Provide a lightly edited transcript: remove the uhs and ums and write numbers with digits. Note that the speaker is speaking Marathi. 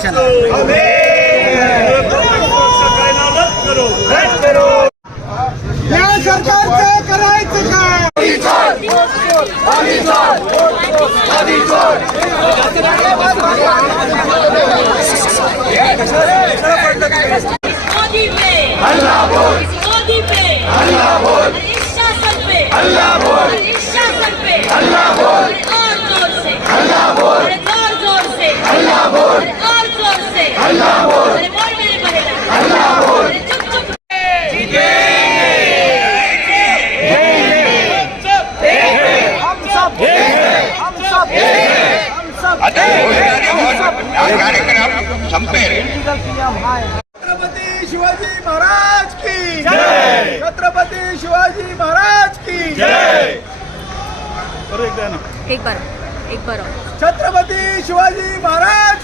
कशाला? या सरकारचं करायचं काय? मोदी पे अल्लाह बोल, मोदी पे अल्लाह बोल, इस शासन पे अल्लाह बोल, इस शासन पे अल्लाह बोल, और जोर से अल्लाह बोल, और जोर से अल्लाह बोल, और जोर से अल्लाह बोल, बोल मेरे बहेरा अल्लाह बोल, चुप चुप छत्रपती शिवाजी महाराज की जय। छत्रपती शिवाजी महाराज की जय। एक बार छत्रपती शिवाजी महाराज